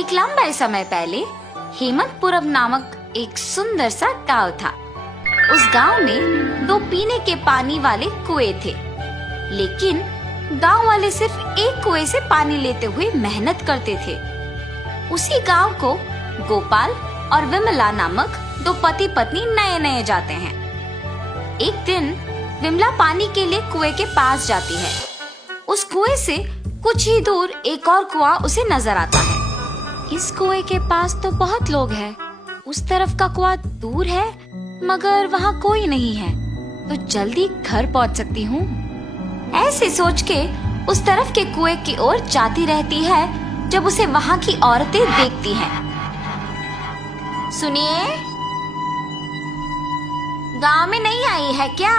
एक लंबे समय पहले हेमंतपुरम नामक एक सुंदर सा गांव था। उस गांव में 2 पीने के पानी वाले कुएं थे, लेकिन गांव वाले सिर्फ एक कुएं से पानी लेते हुए मेहनत करते थे। उसी गांव को गोपाल और विमला नामक 2 पति पत्नी नए नए जाते हैं। एक दिन विमला पानी के लिए कुएं के पास जाती है। उस कुएं से कुछ ही दूर एक और कुआं उसे नजर आता है। इस कुएं के पास तो बहुत लोग हैं, उस तरफ का कुआं दूर है मगर वहाँ कोई नहीं है, तो जल्दी घर पहुँच सकती हूँ। ऐसे सोच के उस तरफ के कुएं की ओर जाती रहती है जब उसे वहाँ की औरतें देखती हैं। सुनिए, गांव में नहीं आई है क्या?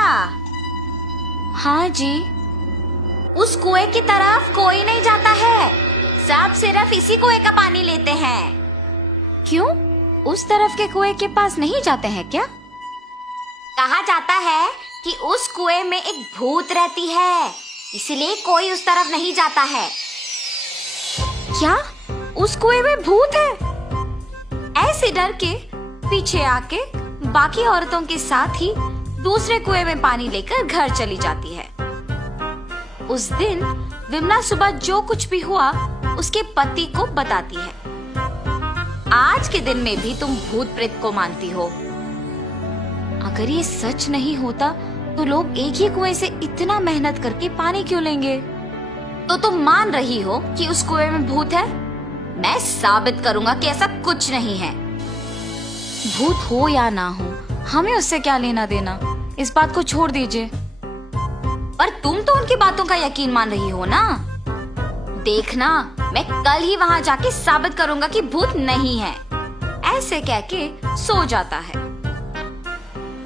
हाँ जी। उस कुएं की तरफ कोई नहीं जाता है, सब सिर्फ इसी कुएं का पानी लेते हैं। क्यों? उस तरफ के कुएं के पास नहीं जाते हैं क्या? कहा जाता है कि उस कुएं में एक भूत रहती है, इसलिए कोई उस तरफ नहीं जाता है। क्या उस कुएं में भूत है? ऐसे डर के पीछे आके बाकी औरतों के साथ ही दूसरे कुएं में पानी लेकर घर चली जाती है। उस दिन विमला सुबह जो कुछ भी हुआ उसके पति को बताती है। आज के दिन में भी तुम भूत प्रेत को मानती हो। अगर ये सच नहीं होता तो लोग एक ही कुएं से इतना मेहनत करके पानी क्यों लेंगे? तो तुम मान रही हो कि उस कुएं में भूत है? मैं साबित करूंगा कि ऐसा कुछ नहीं है। भूत हो या ना हो, हमें उससे क्या लेना देना, इस बात को छोड़ दीजिए। पर तुम तो उनकी बातों का यकीन मान रही हो ना? देखना, मैं कल ही वहाँ जाके साबित करूंगा कि भूत नहीं है। ऐसे कह के सो जाता है।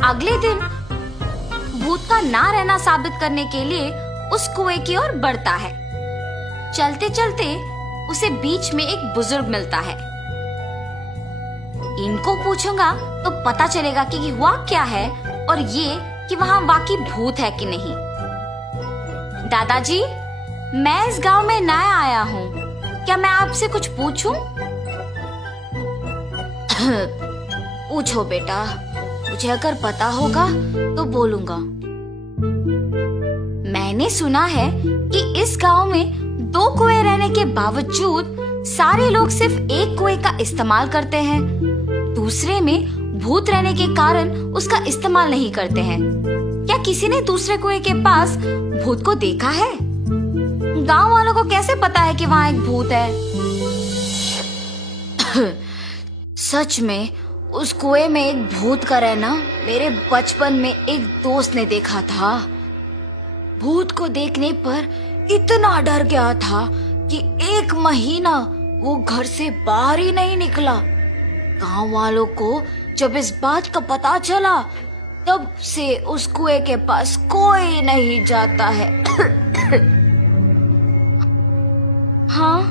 अगले दिन भूत का ना रहना साबित करने के लिए उस कुएं की ओर बढ़ता है। चलते चलते उसे बीच में एक बुजुर्ग मिलता है। इनको पूछूंगा तो पता चलेगा कि हुआ क्या है और ये कि वहाँ वाकई भूत है कि नहीं। दादाजी, मैं इस गांव में नया आया हूँ, क्या मैं आपसे कुछ पूछूं? पूछो बेटा, मुझे अगर पता होगा तो बोलूंगा। मैंने सुना है कि इस गांव में 2 कुएं रहने के बावजूद सारे लोग सिर्फ एक कुएं का इस्तेमाल करते हैं, दूसरे में भूत रहने के कारण उसका इस्तेमाल नहीं करते हैं। क्या किसी ने दूसरे कुएं के पास भूत को देखा है? गांव वालों को कैसे पता है कि वहाँ एक भूत है? सच में उस कुएं में एक भूत का रहना मेरे बचपन में एक दोस्त ने देखा था। भूत को देखने पर इतना डर गया था कि 1 महीना वो घर से बाहर ही नहीं निकला। गांव वालों को जब इस बात का पता चला तब से उस कुएं के पास कोई नहीं जाता है। हाँ,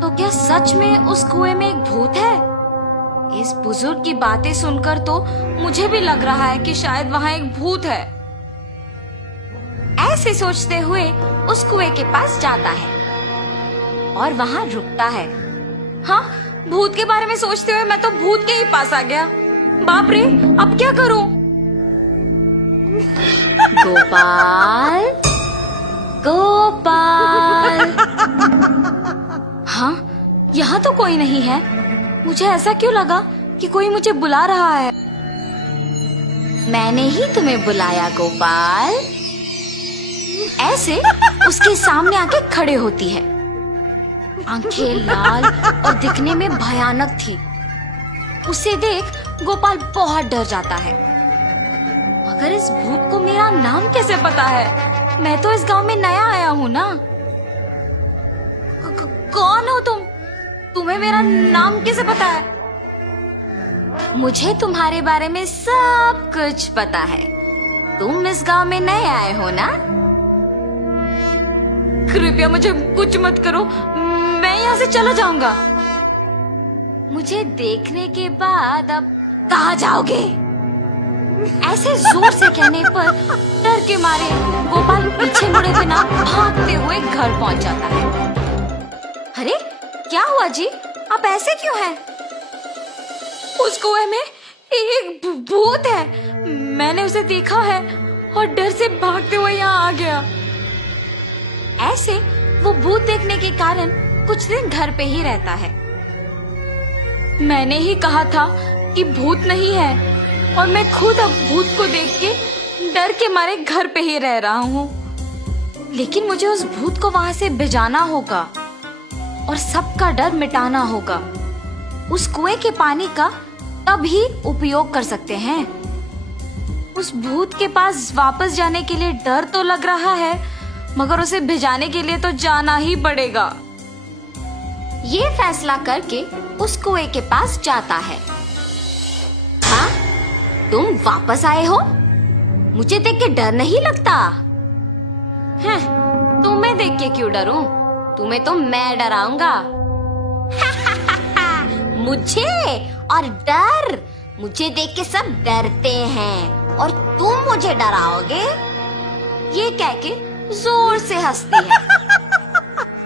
तो क्या सच में उस कुएं में एक भूत है? इस बुजुर्ग की बातें सुनकर तो मुझे भी लग रहा है कि शायद वहाँ एक भूत है। ऐसे सोचते हुए उस कुएं के पास जाता है और वहाँ रुकता है। हाँ, भूत के बारे में सोचते हुए मैं तो भूत के ही पास आ गया। बाप रे, अब क्या करूं? गोपाल, गोपाल। हाँ, यहाँ तो कोई नहीं है। मुझे ऐसा क्यों लगा कि कोई मुझे बुला रहा है? मैंने ही तुम्हें बुलाया गोपाल। ऐसे उसके सामने आके खड़े होती है। आंखें लाल और दिखने में भयानक थी। उसे देख गोपाल बहुत डर जाता है। मगर इस भूत को मेरा नाम कैसे पता है? मैं तो इस गांव में नया आया हूँ ना। कौन हो तुम? तुम्हें मेरा नाम कैसे पता है? मुझे तुम्हारे बारे में सब कुछ पता है। तुम इस गांव में नए आए हो ना? कृपया मुझे कुछ मत करो, मैं यहाँ से चला जाऊंगा। मुझे देखने के बाद अब कहाँ जाओगे? ऐसे जोर से कहने पर डर के मारे गोपाल पीछे मुड़े बिना भागते हुए घर पहुंच जाता है। अरे क्या हुआ जी? आप ऐसे क्यों हैं? उस कुएं में एक भूत है। मैंने उसे देखा है और डर से भागते हुए यहाँ आ गया। ऐसे वो भूत देखने के कारण कुछ दिन घर पे ही रहता है। मैंने ही कहा था कि भूत नहीं है और मैं खुद अब भूत को देख के डर के मारे घर पे ही रह रहा हूँ। लेकिन मुझे उस भूत को वहां से भिजाना होगा और सबका डर मिटाना होगा। उस कुएं के पानी का तभी उपयोग कर सकते हैं। उस भूत के पास वापस जाने के लिए डर तो लग रहा है, मगर उसे भिजाने के लिए तो जाना ही पड़ेगा। ये फैसला करके उस कुएं के पास जाता है। हाँ, तुम वापस आए हो? मुझे देख के डर नहीं लगता? हैं, तुम्हें देख के क्यों डरूं? तुम्हें तो मैं डराऊंगा। मुझे और डर? मुझे देख के सब डरते हैं और तुम मुझे डराओगे? ये कह के जोर से हंसती है।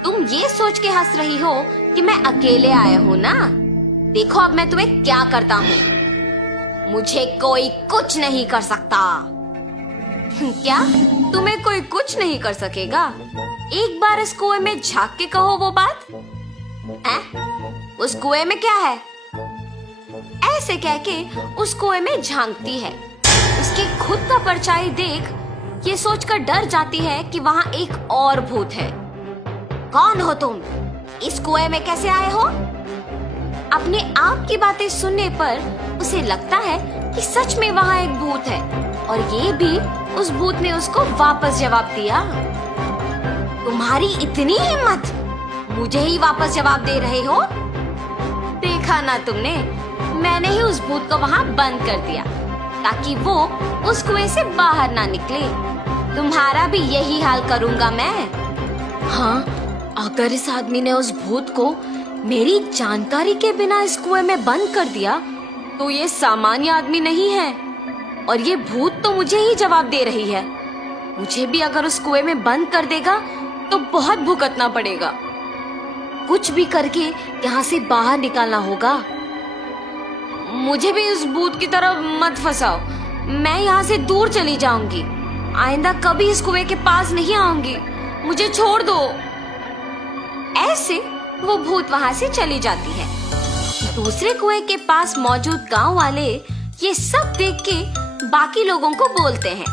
तुम ये सोच के हंस रही हो कि मैं अकेले आया हूँ ना? देखो अब मैं तुम्हें क्या करता हूँ। मुझे कोई कुछ नहीं कर सकता। क्या तुम्हें कोई कुछ नहीं कर सकेगा? एक बार इस कुएं में झांक के कहो वो बात। उस कुएं में क्या है? ऐसे कह के उस कुएं में झांकती है। उसके खुद का परछाई देख ये सोचकर डर जाती है कि वहाँ एक और भूत है। कौन हो तुम? इस कुएं में कैसे आए हो? अपने आप की बातें सुनने पर उसे लगता है कि सच में वहाँ एक भूत है और ये भी उस भूत ने उसको वापस जवाब दिया। तुम्हारी इतनी हिम्मत, मुझे ही वापस जवाब दे रहे हो? देखा ना तुमने, मैंने ही उस भूत को वहाँ बंद कर दिया ताकि वो उस कुएं से बाहर ना निकले। तुम्हारा भी यही हाल करूँगा मैं। हाँ, अगर इस आदमी ने उस भूत को मेरी जानकारी के बिना इस कुएं में बंद कर दिया तो ये सामान्य आदमी नहीं है और ये भूत तो मुझे ही जवाब दे रही है। मुझे भी अगर उस कुएं में बंद कर देगा तो बहुत भुगतना पड़ेगा। कुछ भी करके यहाँ से बाहर निकालना होगा। मुझे भी उस भूत की तरफ मत फंसाओ। मैं यहाँ से दूर चली जाऊंगी। आइंदा कभी इस कुएं के पास नहीं आऊंगी। मुझे छोड़ दो। ऐसे वो भूत वहाँ से चली जाती है। दूसरे कुएं के पास मौजूद गांव वाले ये सब देख के बाकी लोगों को बोलते हैं।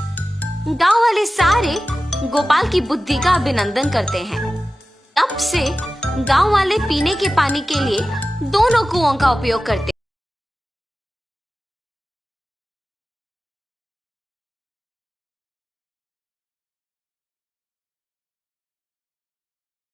गांव वाले सारे गोपाल की बुद्धि का अभिनंदन करते हैं। तब से गांव वाले पीने के पानी के लिए दोनों कुओं का उपयोग करते हैं।